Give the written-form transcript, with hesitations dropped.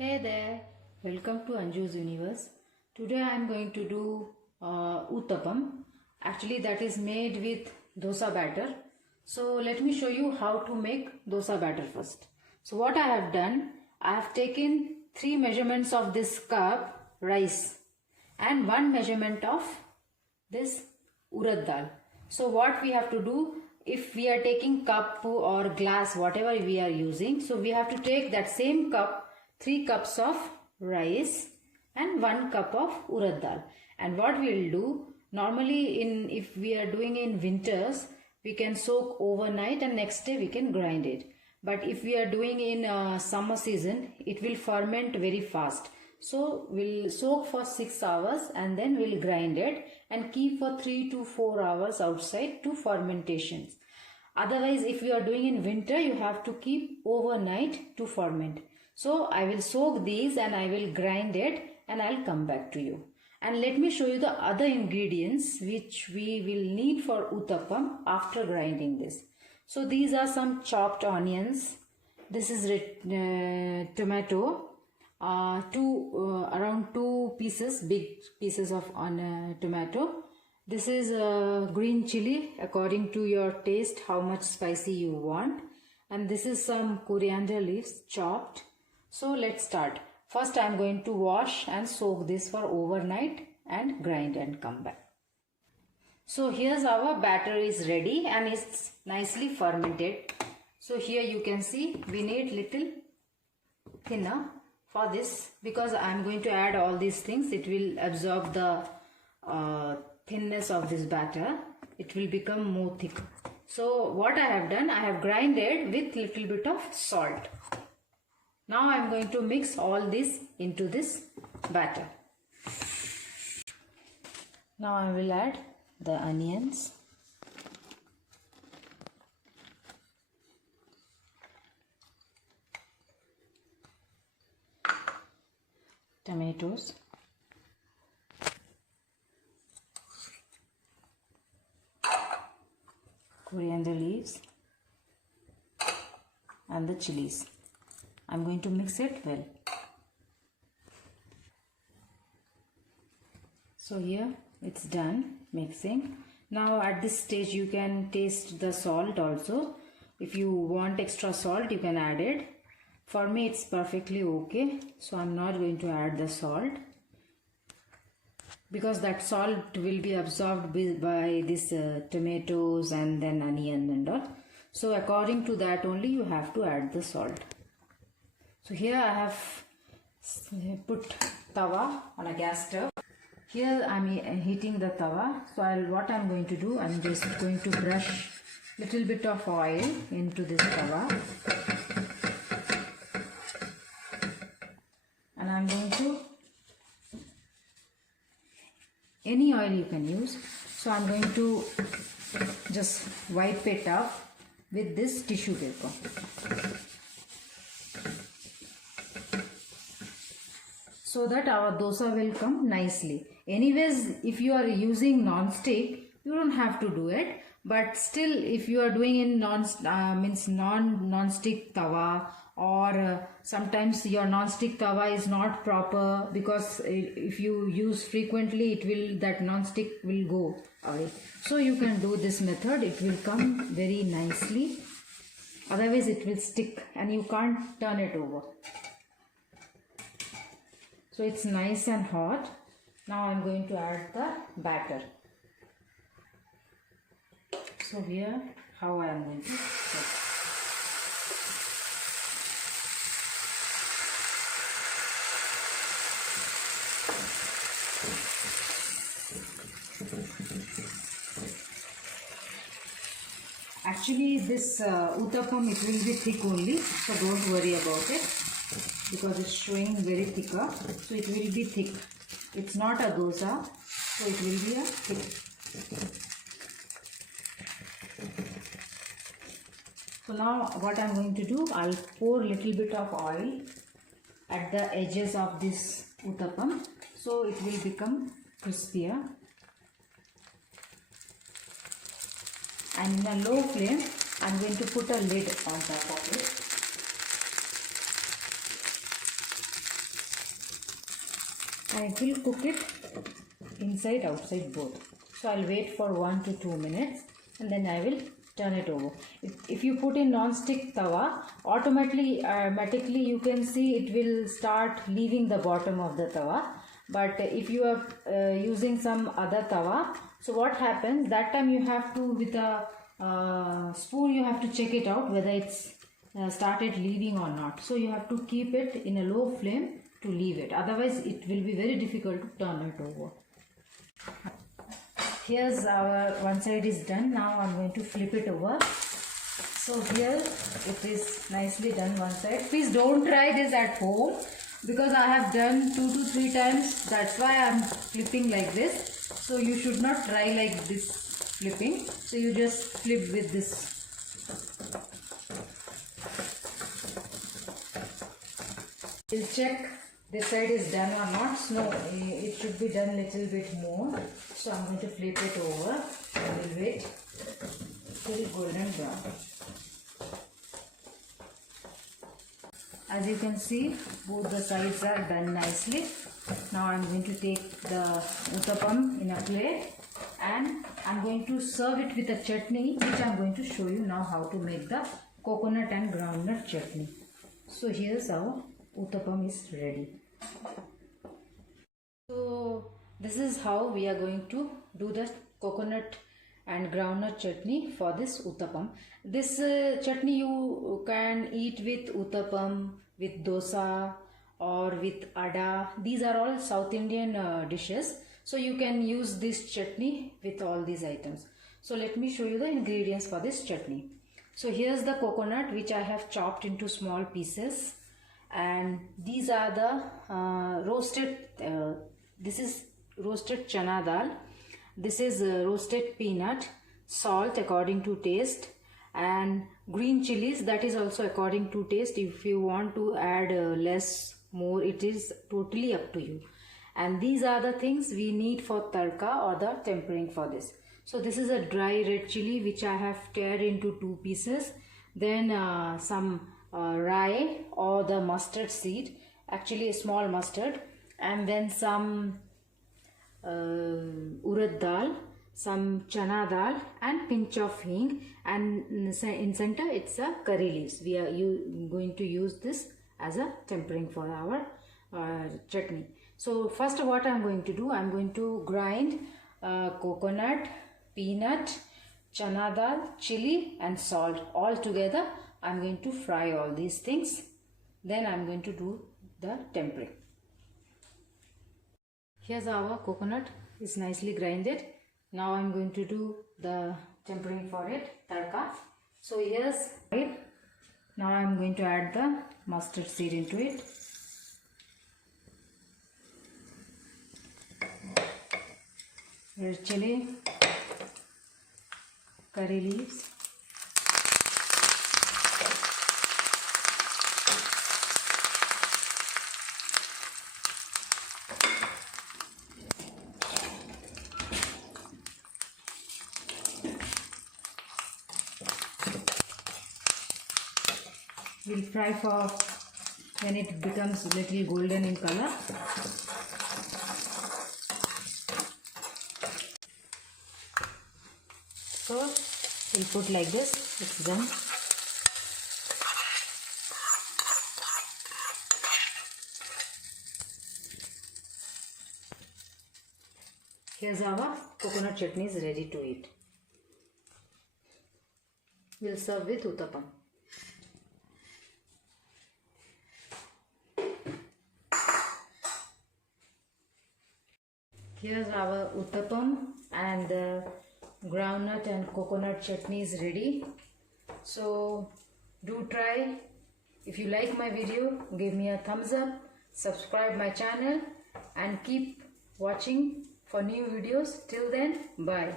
Hey there, welcome to Anjus universe. Today I am going to do Uttapam. Actually that is made with dosa batter. So let me show you how to make dosa batter first. So what I have done, I have taken 3 measurements of this cup rice and 1 measurement of this urad dal. So what we have to do, if we are taking cup or glass, whatever we are using, so we have to take that same cup 3 cups of rice and 1 cup of urad dal. And what we will do, normally if we are doing in winters, we can soak overnight and next day we can grind it. But if we are doing in summer season, it will ferment very fast. So we'll soak for 6 hours and then we'll grind it and keep for 3 to 4 hours outside to fermentations. Otherwise, if you are doing in winter, you have to keep overnight to ferment. So I will soak these and I will grind it and I'll come back to you. And let me show you the other ingredients which we will need for Uttapam after grinding this. So these are some chopped onions. This is tomato. Around 2 pieces, big pieces of tomato. This is green chili according to your taste, how much spicy you want. And this is some coriander leaves chopped. So let's start. First I am going to wash and soak this for overnight and grind and come back. So here's our batter is ready and it's nicely fermented. So here you can see we need little thinner for this because I am going to add all these things. It will absorb the thinness of this batter. It will become more thick. So what I have done, I have grinded with little bit of salt. Now I am going to mix all this into this batter. Now I will add the onions, tomatoes, coriander leaves and the chilies. I'm going to mix it well. So here it's done mixing. Now at this stage you can taste the salt also. If you want extra salt you can add it. For me it's perfectly okay. So I'm not going to add the salt because that salt will be absorbed by this tomatoes and then onion and all. So according to that only you have to add the salt. So here I have put tawa on a gas stove. Here I am heating the tawa. So what I am going to do, I am just going to brush little bit of oil into this tawa. And I am going to, any oil you can use. So I am going to just wipe it up with this tissue paper. So that our dosa will come nicely. Anyways, if you are using non-stick, you don't have to do it. But still, if you are doing in non-stick tawa, or sometimes your non-stick tawa is not proper because if you use frequently, that non-stick will go away. So you can do this method. It will come very nicely. Otherwise, it will stick and you can't turn it over. So it's nice and hot. Now I'm going to add the batter. So here how I am going to set. Actually this Uttapam, it will be thick only, so don't worry about it. Because it's showing very thicker, so it will be thick. It's not a dosa, so it will be a thick. So now what I'm going to do, I'll pour little bit of oil at the edges of this Uttapam, so it will become crispier. And in a low flame, I'm going to put a lid on top of it. and it will cook it inside outside both. So I'll wait for 1 to 2 minutes and then I will turn it over. If you put in non-stick tawa, automatically you can see it will start leaving the bottom of the tawa. But if you are using some other tawa, so what happens, that time you have to, with a spoon, you have to check it out whether it's started leaving or not. So you have to keep it in a low flame to leave it, otherwise it will be very difficult to turn it over. Here's our one side is done. Now I'm going to flip it over. So here it is nicely done one side. Please don't try this at home because I have done 2 to 3 times. That's why I'm flipping like this. So you should not try like this flipping. So you just flip with this. We'll check this side is done or not. No, it should be done little bit more. So I'm going to flip it over and we'll wait till golden brown. As you can see, both the sides are done nicely. Now I'm going to take the uttapam in a plate and I'm going to serve it with a chutney, which I'm going to show you now how to make the coconut and groundnut chutney. So here's our uttapam is ready. So this is how we are going to do the coconut and groundnut chutney for this uttapam. This chutney you can eat with uttapam, with dosa or with ada. These are all South Indian dishes. So you can use this chutney with all these items. So let me show you the ingredients for this chutney. So here's the coconut which I have chopped into small pieces, and these are the this is roasted chana dal, this is roasted peanut, salt according to taste, and green chilies, that is also according to taste. If you want to add less, more, it is totally up to you. And these are the things we need for tadka or the tempering for this. So this is a dry red chili which I have teared into 2 pieces. Then some rye or the mustard seed, actually a small mustard, and then some urad dal, some chana dal, and pinch of hing, and in center it's a curry leaves. We are going to use this as a tempering for our chutney. So first what I'm going to do, I'm going to grind coconut, peanut, chana dal, chili and salt all together. I'm going to fry all these things. Then I'm going to do the tempering. Here's our coconut is nicely grinded. Now I'm going to do the tempering for it, tadka. So here's it. Now I'm going to add the mustard seed into it. Red chili, curry leaves, we'll fry for when it becomes a little golden in color. So we'll put like this, it's done. Here's our coconut chutney is ready to eat. We'll serve with uttapam. Here's our uttapam and the groundnut and coconut chutney is ready. So do try. If you like my video, give me a thumbs up, subscribe my channel and keep watching for new videos. Till then, bye.